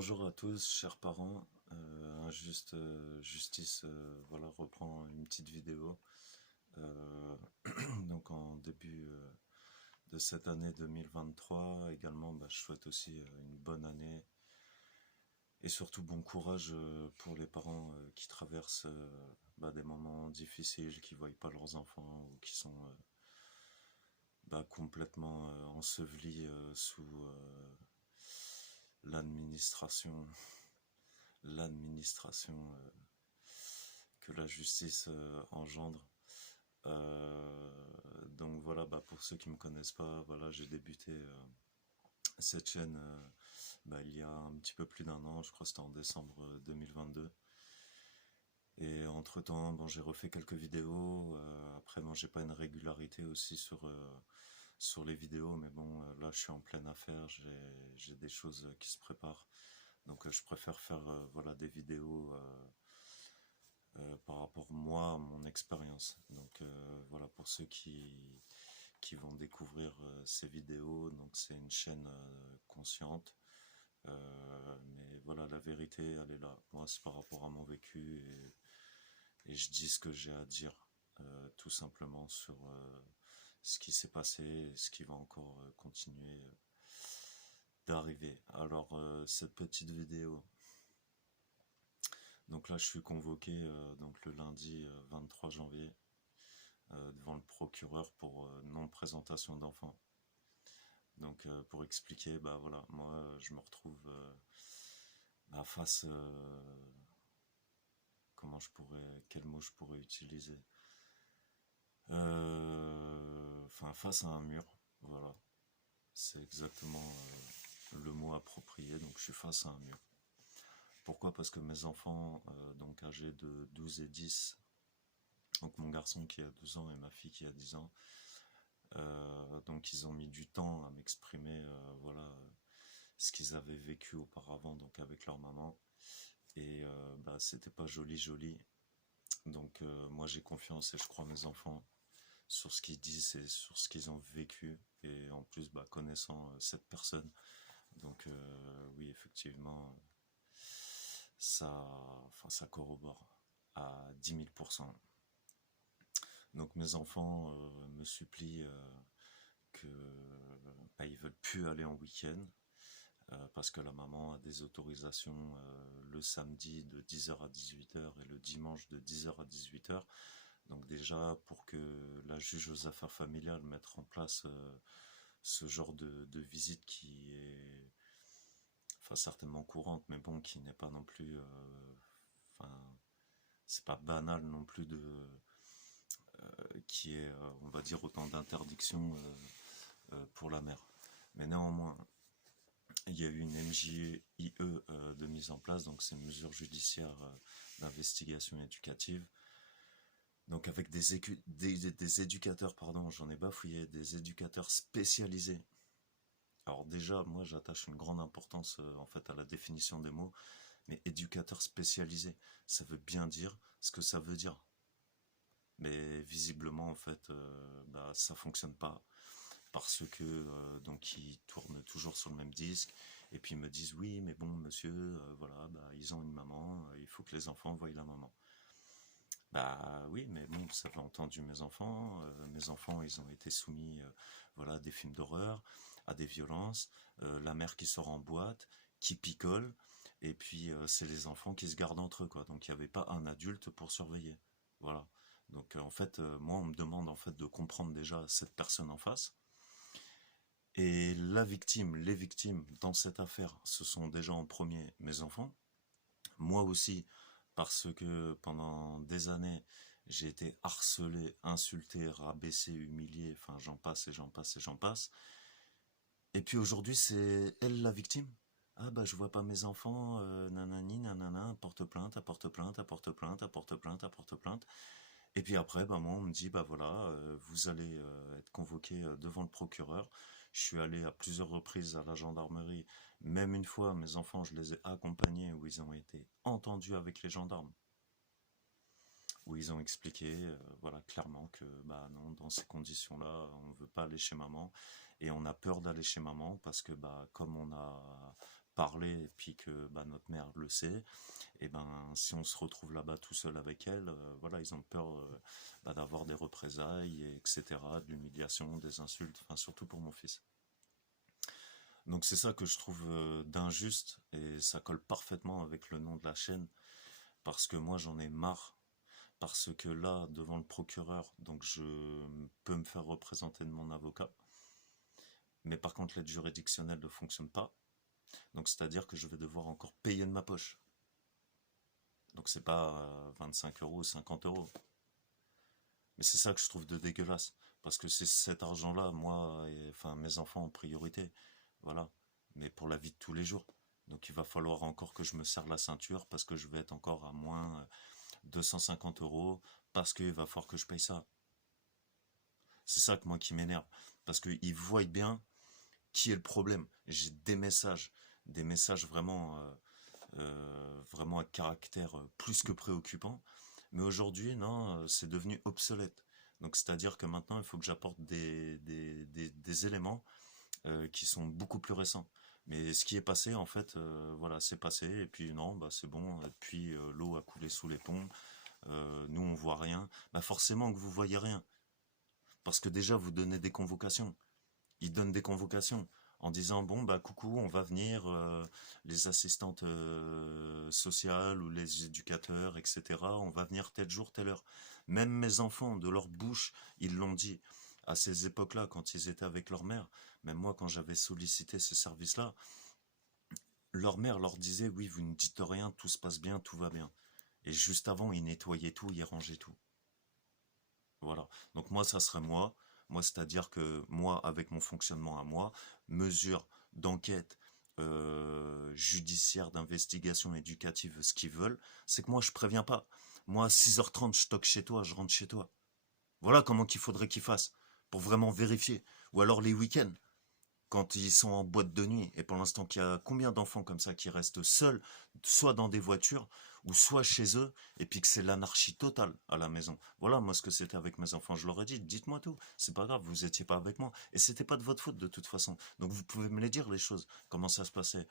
Bonjour à tous, chers parents. Justice, voilà, reprend une petite vidéo. Euh, donc en début de cette année 2023, également, je souhaite aussi une bonne année et surtout bon courage pour les parents qui traversent des moments difficiles, qui voient pas leurs enfants ou qui sont complètement ensevelis sous l'administration l'administration que la justice engendre. Donc voilà, pour ceux qui me connaissent pas, voilà, j'ai débuté cette chaîne il y a un petit peu plus d'un an, je crois que c'était en décembre 2022. Et entre-temps, j'ai refait quelques vidéos. Après, j'ai pas une régularité aussi sur les vidéos, mais là, je suis en pleine affaire, j'ai des choses qui se préparent. Donc, je préfère faire voilà, des vidéos par rapport moi à mon expérience. Donc voilà pour ceux qui vont découvrir ces vidéos. Donc c'est une chaîne consciente. Mais voilà, la vérité, elle est là. Moi, c'est par rapport à mon vécu et je dis ce que j'ai à dire, tout simplement sur ce qui s'est passé et ce qui va encore continuer d'arriver. Alors, cette petite vidéo, donc là, je suis convoqué donc le lundi 23 janvier devant le procureur pour non-présentation d'enfants. Donc pour expliquer, voilà, moi je me retrouve face, quel mot je pourrais utiliser, face à un mur, voilà, c'est exactement le mot approprié. Donc je suis face à un mur. Pourquoi? Parce que mes enfants, donc âgés de 12 et 10, donc mon garçon qui a 12 ans et ma fille qui a 10 ans, donc ils ont mis du temps à m'exprimer voilà ce qu'ils avaient vécu auparavant donc avec leur maman et c'était pas joli. Donc moi j'ai confiance et je crois mes enfants sur ce qu'ils disent et sur ce qu'ils ont vécu et en plus connaissant cette personne. Donc oui, effectivement, ça corrobore à 10 000%. Donc mes enfants me supplient que ils veulent plus aller en week-end parce que la maman a des autorisations le samedi de 10h à 18h et le dimanche de 10h à 18h. Donc déjà, pour que la juge aux affaires familiales mette en place ce genre de visite qui est certainement courante, mais qui n'est pas non plus... c'est pas banal non plus qui est, on va dire, autant d'interdictions pour la mère. Mais néanmoins, il y a eu une MJIE de mise en place, donc c'est une mesure judiciaire d'investigation éducative. Donc avec des éducateurs, pardon, j'en ai bafouillé, des éducateurs spécialisés. Alors déjà, moi j'attache une grande importance en fait à la définition des mots, mais éducateur spécialisé, ça veut bien dire ce que ça veut dire. Mais visiblement en fait, ça fonctionne pas parce que donc ils tournent toujours sur le même disque et puis ils me disent oui mais bon monsieur voilà ils ont une maman, il faut que les enfants voient la maman. Oui mais bon vous avez entendu mes enfants ils ont été soumis voilà à des films d'horreur, à des violences, la mère qui sort en boîte, qui picole et puis c'est les enfants qui se gardent entre eux quoi, donc il n'y avait pas un adulte pour surveiller, voilà. Donc en fait moi on me demande en fait de comprendre déjà cette personne en face. Et les victimes dans cette affaire, ce sont déjà en premier mes enfants. Moi aussi, parce que pendant des années, j'ai été harcelé, insulté, rabaissé, humilié, enfin j'en passe et j'en passe et j'en passe. Et puis aujourd'hui, c'est elle la victime. Ah je vois pas mes enfants, nanani, nanana, porte plainte, apporte plainte, apporte plainte, apporte plainte, apporte plainte. Et puis après, moi, on me dit, voilà, vous allez être convoqué devant le procureur. Je suis allé à plusieurs reprises à la gendarmerie. Même une fois, mes enfants, je les ai accompagnés où ils ont été entendus avec les gendarmes. Où ils ont expliqué, voilà, clairement que, non, dans ces conditions-là, on ne veut pas aller chez maman. Et on a peur d'aller chez maman parce que, comme on n'a parler et puis que bah, notre mère le sait, et ben si on se retrouve là-bas tout seul avec elle, voilà, ils ont peur bah, d'avoir des représailles, etc., de l'humiliation, des insultes, enfin surtout pour mon fils. Donc c'est ça que je trouve d'injuste et ça colle parfaitement avec le nom de la chaîne parce que moi j'en ai marre parce que là devant le procureur donc je peux me faire représenter de mon avocat mais par contre l'aide juridictionnelle ne fonctionne pas donc c'est-à-dire que je vais devoir encore payer de ma poche donc c'est pas 25 euros ou 50 euros mais c'est ça que je trouve de dégueulasse parce que c'est cet argent-là moi et enfin mes enfants en priorité voilà mais pour la vie de tous les jours donc il va falloir encore que je me serre la ceinture parce que je vais être encore à moins 250 euros parce qu'il va falloir que je paye ça. C'est ça que moi qui m'énerve. Parce qu'ils voient bien qui est le problème. J'ai des messages vraiment, vraiment à caractère plus que préoccupant. Mais aujourd'hui, non, c'est devenu obsolète. Donc c'est-à-dire que maintenant, il faut que j'apporte des éléments qui sont beaucoup plus récents. Mais ce qui est passé, en fait, voilà, c'est passé. Et puis non, bah c'est bon. Et puis l'eau a coulé sous les ponts. Nous on voit rien, bah forcément que vous voyez rien. Parce que déjà vous donnez des convocations. Ils donnent des convocations en disant bon bah coucou on va venir, les assistantes sociales ou les éducateurs etc. On va venir tel jour, telle heure. Même mes enfants de leur bouche ils l'ont dit. À ces époques-là quand ils étaient avec leur mère, même moi quand j'avais sollicité ce service-là, leur mère leur disait oui vous ne dites rien, tout se passe bien, tout va bien. Et juste avant, ils nettoyaient tout, ils rangeaient tout. Voilà. Donc moi, ça serait moi. Moi, c'est-à-dire que moi, avec mon fonctionnement à moi, mesure d'enquête judiciaire, d'investigation éducative, ce qu'ils veulent, c'est que moi, je préviens pas. Moi, à 6h30, je toque chez toi, je rentre chez toi. Voilà comment qu'il faudrait qu'ils fassent pour vraiment vérifier. Ou alors les week-ends quand ils sont en boîte de nuit. Et pour l'instant, qu'il y a combien d'enfants comme ça qui restent seuls, soit dans des voitures, ou soit chez eux, et puis que c'est l'anarchie totale à la maison. Voilà, moi, ce que c'était avec mes enfants, je leur ai dit, dites-moi tout, c'est pas grave, vous étiez pas avec moi. Et c'était pas de votre faute, de toute façon. Donc vous pouvez me les dire, les choses, comment ça se passait.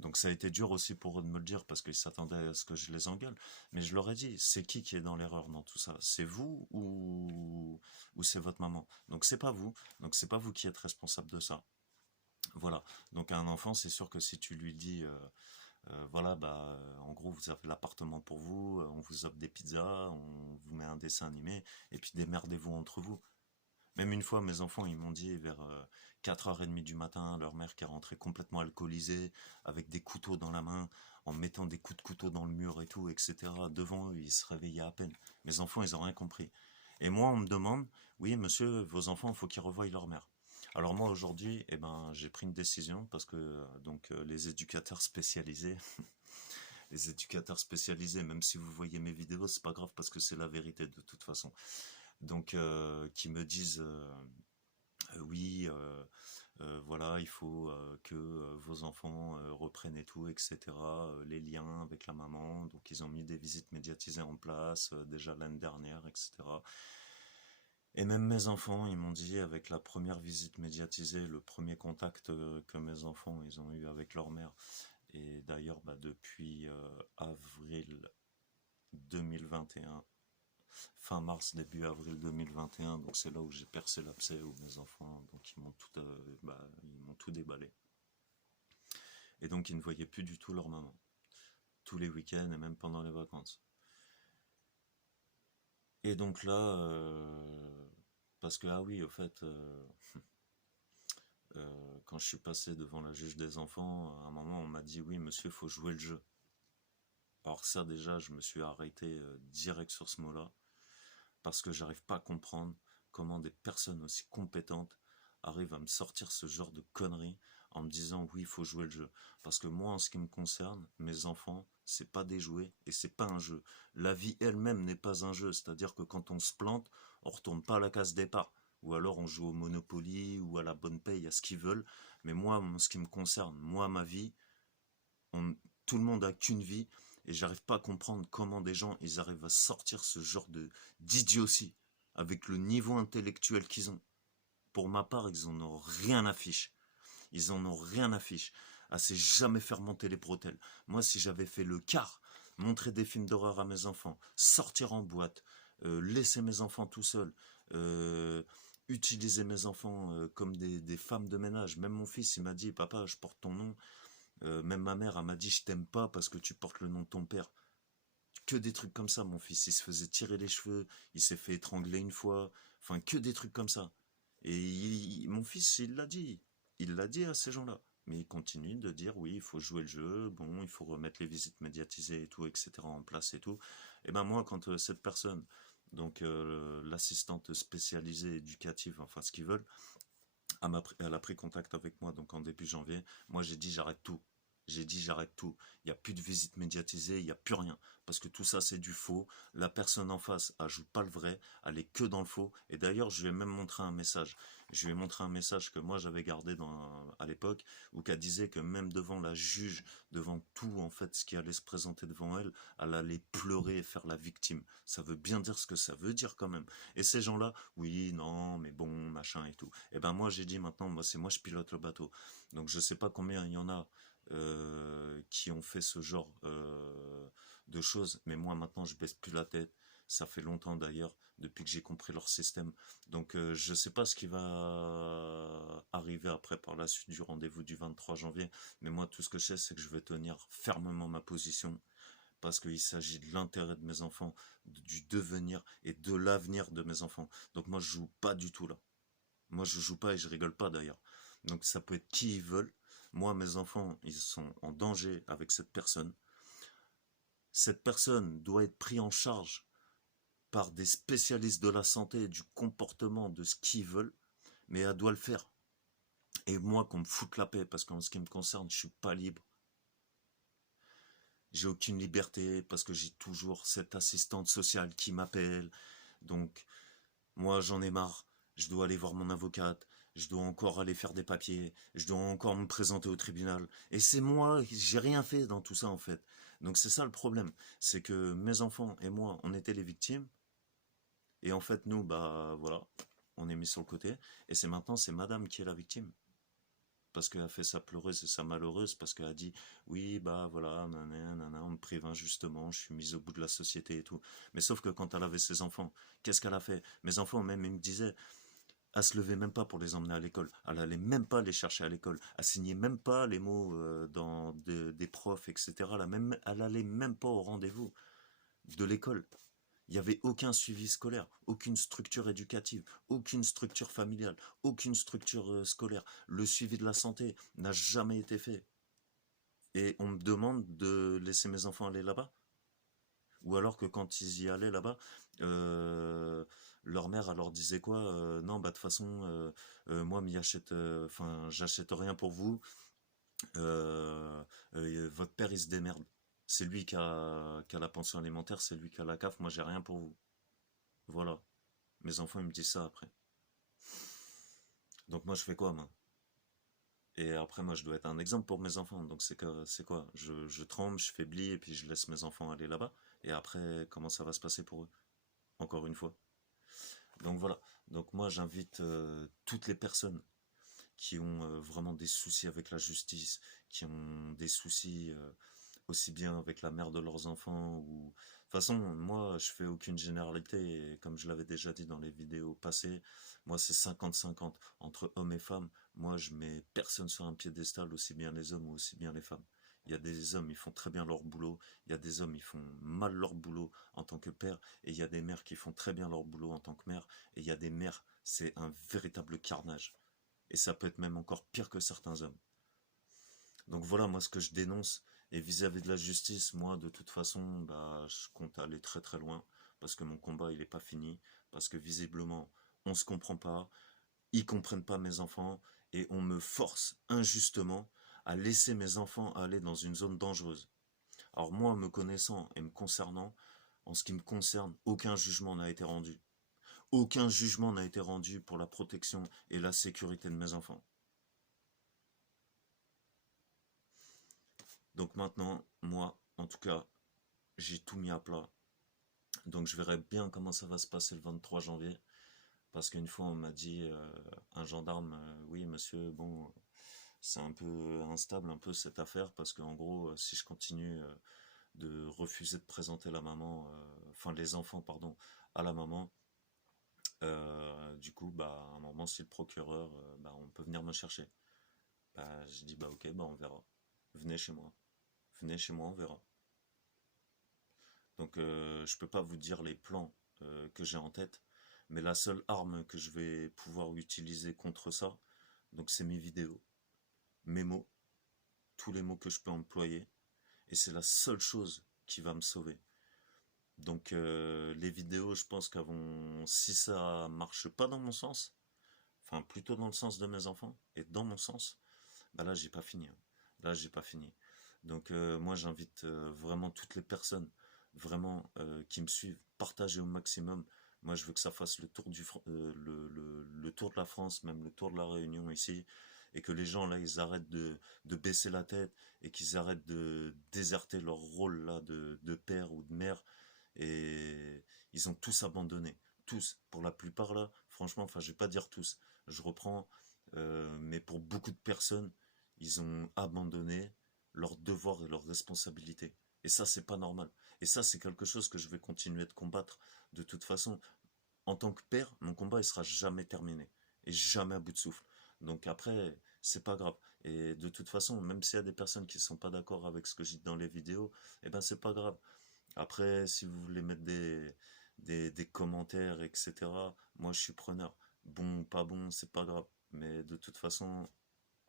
Donc ça a été dur aussi pour eux de me le dire, parce qu'ils s'attendaient à ce que je les engueule. Mais je leur ai dit, c'est qui est dans l'erreur dans tout ça? C'est vous ou c'est votre maman? Donc c'est pas vous, donc c'est pas vous qui êtes responsable de ça. Voilà. Donc à un enfant, c'est sûr que si tu lui dis, voilà, bah, en gros, vous avez l'appartement pour vous, on vous offre des pizzas, on vous met un dessin animé, et puis démerdez-vous entre vous. Même une fois, mes enfants, ils m'ont dit vers 4h30 du matin, leur mère qui est rentrée complètement alcoolisée, avec des couteaux dans la main, en mettant des coups de couteau dans le mur et tout, etc. Devant eux, ils se réveillaient à peine. Mes enfants, ils ont rien compris. Et moi, on me demande, oui, monsieur, vos enfants, il faut qu'ils revoient leur mère. Alors moi, aujourd'hui, eh ben, j'ai pris une décision parce que les éducateurs spécialisés, les éducateurs spécialisés, même si vous voyez mes vidéos, c'est pas grave parce que c'est la vérité de toute façon. Donc, qui me disent oui, voilà, il faut que vos enfants reprennent et tout, etc. Les liens avec la maman. Donc, ils ont mis des visites médiatisées en place déjà l'année dernière, etc. Et même mes enfants, ils m'ont dit, avec la première visite médiatisée, le premier contact que mes enfants ils ont eu avec leur mère, et d'ailleurs bah, depuis avril 2021, fin mars, début avril 2021, donc c'est là où j'ai percé l'abcès, où mes enfants, donc ils m'ont tout déballé. Et donc ils ne voyaient plus du tout leur maman, tous les week-ends et même pendant les vacances. Et donc là, parce que, ah oui, au fait, quand je suis passé devant la juge des enfants, à un moment on m'a dit oui monsieur, il faut jouer le jeu. Alors ça déjà, je me suis arrêté direct sur ce mot-là, parce que j'arrive pas à comprendre comment des personnes aussi compétentes arrivent à me sortir ce genre de conneries en me disant oui, il faut jouer le jeu. Parce que moi, en ce qui me concerne, mes enfants, c'est pas des jouets et c'est pas un jeu. La vie elle-même n'est pas un jeu, c'est-à-dire que quand on se plante, on retourne pas à la case départ. Ou alors on joue au Monopoly ou à la bonne paye, à ce qu'ils veulent. Mais moi, en ce qui me concerne, moi, ma vie, on, tout le monde a qu'une vie et j'arrive pas à comprendre comment des gens ils arrivent à sortir ce genre de d'idiotie avec le niveau intellectuel qu'ils ont. Pour ma part, ils en ont rien à fiche. Ils en ont rien à fiche. Elle sait jamais faire monter les bretelles. Moi, si j'avais fait le quart, montrer des films d'horreur à mes enfants, sortir en boîte, laisser mes enfants tout seuls, euh, utiliser mes enfants comme des femmes de ménage. Même mon fils, il m'a dit, papa, je porte ton nom. Même ma mère, elle m'a dit, je t'aime pas parce que tu portes le nom de ton père. Que des trucs comme ça, mon fils. Il se faisait tirer les cheveux, il s'est fait étrangler une fois. Enfin, que des trucs comme ça. Et mon fils, il l'a dit. Il l'a dit à ces gens-là. Mais il continue de dire, oui, il faut jouer le jeu, bon, il faut remettre les visites médiatisées et tout, etc. en place et tout. Et ben moi, quand cette personne, donc l'assistante spécialisée éducative, enfin ce qu'ils veulent, elle a pris contact avec moi donc en début janvier. Moi, j'ai dit j'arrête tout. J'ai dit j'arrête tout. Il n'y a plus de visite médiatisée, il n'y a plus rien. Parce que tout ça, c'est du faux. La personne en face, elle joue pas le vrai, elle est que dans le faux. Et d'ailleurs, je lui ai même montré un message. Je lui ai montré un message que moi, j'avais gardé à l'époque, où qu'elle disait que même devant la juge, devant tout, en fait, ce qui allait se présenter devant elle, elle allait pleurer et faire la victime. Ça veut bien dire ce que ça veut dire quand même. Et ces gens-là, oui, non, mais bon, machin et tout. Et ben moi j'ai dit maintenant, moi c'est moi je pilote le bateau. Donc je sais pas combien il y en a qui ont fait ce genre de choses, mais moi maintenant je baisse plus la tête. Ça fait longtemps d'ailleurs, depuis que j'ai compris leur système. Donc je sais pas ce qui va arriver après par la suite du rendez-vous du 23 janvier, mais moi tout ce que je sais c'est que je vais tenir fermement ma position parce qu'il s'agit de l'intérêt de mes enfants, du devenir et de l'avenir de mes enfants. Donc moi je joue pas du tout là. Moi je joue pas et je rigole pas d'ailleurs. Donc ça peut être qui ils veulent. Moi mes enfants ils sont en danger avec cette personne. Cette personne doit être prise en charge par des spécialistes de la santé, du comportement, de ce qu'ils veulent, mais elle doit le faire. Et moi qu'on me foute la paix parce qu'en ce qui me concerne je suis pas libre. J'ai aucune liberté parce que j'ai toujours cette assistante sociale qui m'appelle. Donc, moi, j'en ai marre. Je dois aller voir mon avocate. Je dois encore aller faire des papiers. Je dois encore me présenter au tribunal. Et c'est moi, j'ai rien fait dans tout ça, en fait. Donc, c'est ça le problème. C'est que mes enfants et moi, on était les victimes. Et en fait, nous, bah, voilà, on est mis sur le côté. Et c'est maintenant, c'est madame qui est la victime parce qu'elle a fait sa pleureuse et sa malheureuse, parce qu'elle a dit oui bah voilà, nanana, on me prive injustement, je suis mise au bout de la société et tout. Mais sauf que quand elle avait ses enfants, qu'est-ce qu'elle a fait? Mes enfants même ils me disaient, elle se levait même pas pour les emmener à l'école, elle allait même pas les chercher à l'école, elle signait même pas les mots dans des profs, etc. Elle allait même pas au rendez-vous de l'école. Il n'y avait aucun suivi scolaire, aucune structure éducative, aucune structure familiale, aucune structure scolaire. Le suivi de la santé n'a jamais été fait. Et on me demande de laisser mes enfants aller là-bas. Ou alors que quand ils y allaient là-bas, euh, leur mère elle leur disait quoi? Non, bah de toute façon, moi, enfin, j'achète rien pour vous. Votre père, il se démerde. C'est lui qui a la pension alimentaire, c'est lui qui a la CAF. Moi, j'ai rien pour vous. Voilà. Mes enfants, ils me disent ça après. Donc moi, je fais quoi, moi? Et après, moi, je dois être un exemple pour mes enfants. Donc c'est quoi? Je tremble, je faiblis, et puis je laisse mes enfants aller là-bas. Et après, comment ça va se passer pour eux? Encore une fois. Donc voilà. Donc moi, j'invite toutes les personnes qui ont vraiment des soucis avec la justice, qui ont des soucis aussi bien avec la mère de leurs enfants ou... De toute façon, moi, je fais aucune généralité et comme je l'avais déjà dit dans les vidéos passées, moi, c'est 50-50 entre hommes et femmes. Moi, je mets personne sur un piédestal, aussi bien les hommes ou aussi bien les femmes. Il y a des hommes, ils font très bien leur boulot. Il y a des hommes, ils font mal leur boulot en tant que père. Et il y a des mères qui font très bien leur boulot en tant que mère. Et il y a des mères, c'est un véritable carnage. Et ça peut être même encore pire que certains hommes. Donc voilà, moi ce que je dénonce, et vis-à-vis de la justice, moi de toute façon, bah, je compte aller très très loin, parce que mon combat il est pas fini, parce que visiblement on se comprend pas, ils comprennent pas mes enfants, et on me force injustement à laisser mes enfants aller dans une zone dangereuse. Alors moi, me connaissant et me concernant, en ce qui me concerne, aucun jugement n'a été rendu. Aucun jugement n'a été rendu pour la protection et la sécurité de mes enfants. Donc maintenant, moi, en tout cas, j'ai tout mis à plat. Donc je verrai bien comment ça va se passer le 23 janvier. Parce qu'une fois, on m'a dit, un gendarme, oui monsieur, bon, c'est un peu instable, un peu cette affaire, parce qu'en gros, si je continue de refuser de présenter la maman, enfin les enfants, pardon, à la maman, du coup, bah, à un moment, si le procureur, bah, on peut venir me chercher. Bah, j'ai dit, bah ok, bah on verra. Venez chez moi. Venez chez moi, on verra. Donc je peux pas vous dire les plans que j'ai en tête, mais la seule arme que je vais pouvoir utiliser contre ça, donc c'est mes vidéos, mes mots, tous les mots que je peux employer, et c'est la seule chose qui va me sauver. Donc les vidéos, je pense qu'elles vont, si ça marche pas dans mon sens, enfin plutôt dans le sens de mes enfants et dans mon sens, bah là j'ai pas fini, hein. Là j'ai pas fini. Donc moi j'invite vraiment toutes les personnes vraiment qui me suivent, partager au maximum. Moi je veux que ça fasse le tour le tour de la France, même le tour de la Réunion ici, et que les gens là ils arrêtent de baisser la tête et qu'ils arrêtent de déserter leur rôle là de père ou de mère, et ils ont tous abandonné, tous, pour la plupart là, franchement, enfin je vais pas dire tous, je reprends, mais pour beaucoup de personnes, ils ont abandonné leurs devoirs et leurs responsabilités. Et ça, c'est pas normal. Et ça, c'est quelque chose que je vais continuer de combattre. De toute façon, en tant que père, mon combat, il sera jamais terminé. Et jamais à bout de souffle. Donc après, c'est pas grave. Et de toute façon, même s'il y a des personnes qui sont pas d'accord avec ce que je dis dans les vidéos, eh ben c'est pas grave. Après, si vous voulez mettre des commentaires, etc., moi je suis preneur. Bon ou pas bon, c'est pas grave. Mais de toute façon,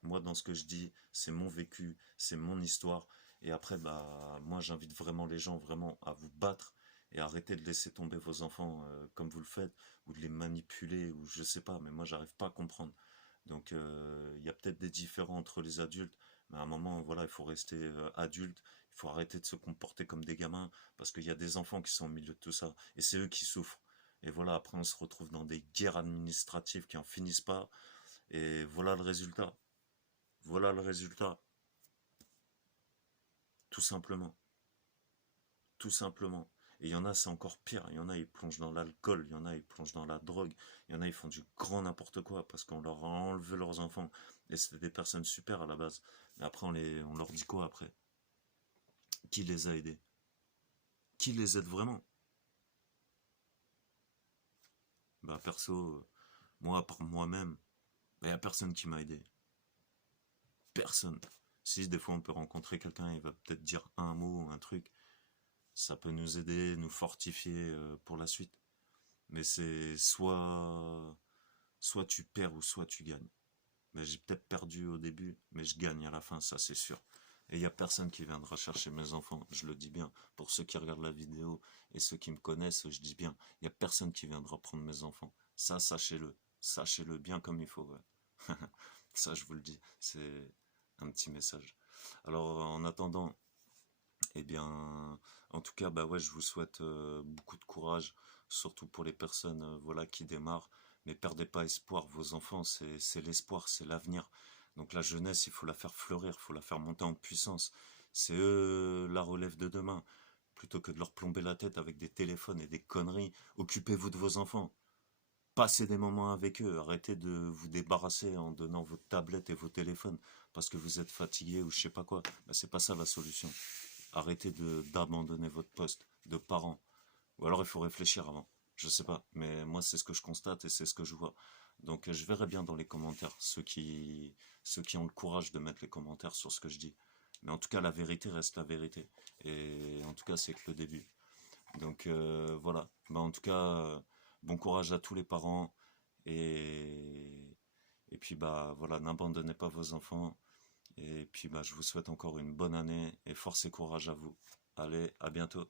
moi, dans ce que je dis, c'est mon vécu, c'est mon histoire. Et après, bah, moi, j'invite vraiment les gens vraiment à vous battre et arrêter de laisser tomber vos enfants comme vous le faites, ou de les manipuler, ou je sais pas, mais moi, j'arrive pas à comprendre. Donc, il y a peut-être des différends entre les adultes, mais à un moment, voilà, il faut rester adulte, il faut arrêter de se comporter comme des gamins, parce qu'il y a des enfants qui sont au milieu de tout ça, et c'est eux qui souffrent. Et voilà, après, on se retrouve dans des guerres administratives qui en finissent pas, et voilà le résultat. Voilà le résultat, tout simplement, tout simplement. Et il y en a, c'est encore pire. Il y en a, ils plongent dans l'alcool, il y en a, ils plongent dans la drogue, il y en a, ils font du grand n'importe quoi parce qu'on leur a enlevé leurs enfants. Et c'était des personnes super à la base. Mais après, on leur dit quoi après? Qui les a aidés? Qui les aide vraiment? Bah, perso, moi, par moi-même, il n'y a personne qui m'a aidé. Personne. Si des fois on peut rencontrer quelqu'un, il va peut-être dire un mot, un truc, ça peut nous aider, nous fortifier pour la suite. Mais c'est soit tu perds ou soit tu gagnes. Mais j'ai peut-être perdu au début, mais je gagne à la fin, ça c'est sûr. Et il n'y a personne qui viendra chercher mes enfants, je le dis bien. Pour ceux qui regardent la vidéo et ceux qui me connaissent, je dis bien, il n'y a personne qui viendra prendre mes enfants. Ça, sachez-le. Sachez-le bien comme il faut. Ouais. Ça, je vous le dis. C'est un petit message. Alors, en attendant, eh bien, en tout cas, bah ouais, je vous souhaite beaucoup de courage, surtout pour les personnes voilà, qui démarrent. Mais perdez pas espoir, vos enfants, c'est l'espoir, c'est l'avenir. Donc la jeunesse, il faut la faire fleurir, il faut la faire monter en puissance. C'est eux la relève de demain. Plutôt que de leur plomber la tête avec des téléphones et des conneries, occupez-vous de vos enfants. Passez des moments avec eux. Arrêtez de vous débarrasser en donnant vos tablettes et vos téléphones parce que vous êtes fatigué ou je sais pas quoi. Bah, c'est pas ça la solution. Arrêtez d'abandonner votre poste de parent. Ou alors il faut réfléchir avant. Je sais pas, mais moi c'est ce que je constate et c'est ce que je vois. Donc je verrai bien dans les commentaires ceux qui ont le courage de mettre les commentaires sur ce que je dis. Mais en tout cas la vérité reste la vérité. Et en tout cas c'est que le début. Donc voilà. Bah, en tout cas bon courage à tous les parents et puis bah voilà, n'abandonnez pas vos enfants. Et puis bah, je vous souhaite encore une bonne année et force et courage à vous. Allez, à bientôt.